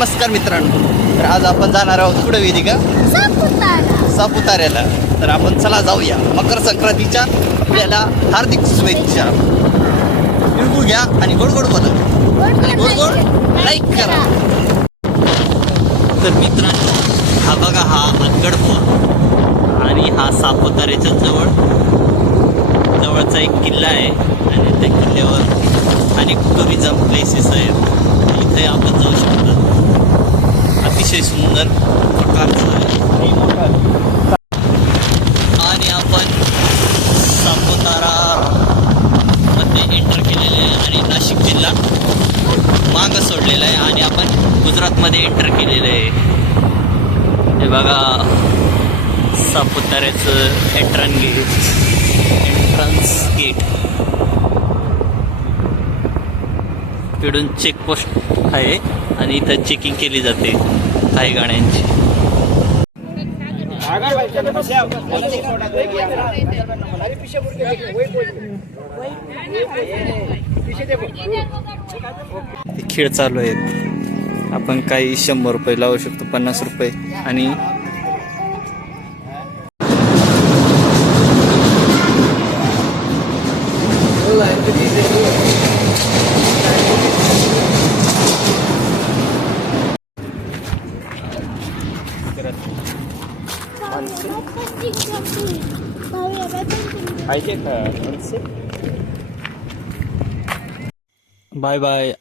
नमस्कार मित्रांनो, तर आज आपण जाणार आहोत कुठं वेदिका? सापुताऱ्याला. तर आपण चला जाऊया. मकर संक्रांतीच्या आपल्याला हार्दिक शुभेच्छा. तिळगुळ घ्या आणि गोड गोड बोला आणि गोड गोड लाईक करा. तर मित्रांनो, हा बघा, हा अनगड फोर्ट आणि हा सापुताऱ्याच्या जवळचा एक किल्ला आहे आणि त्या किल्ल्यावर अनेक टुरिझम प्लेसेस आहेत. इथे आपण जाऊ शकतो. अतिशय सुंदर प्रकारचं आहे आणि आपण सापुतारा मध्ये एंटर केलेले आहे आणि नाशिक जिल्हा मागं सोडलेला आहे आणि आपण गुजरातमध्ये एंटर केलेलं आहे. हे बघा, सापुताऱ्याचं एंट्रन्स गेट. इकडून चेकपोस्ट आहे आणि इथं चेकिंग केली जाते काही गाड्यांची. खेळ चालू आहेत. आपण काही 100 रुपये लावू शकतो, 50 रुपये. आणि बाय बाय.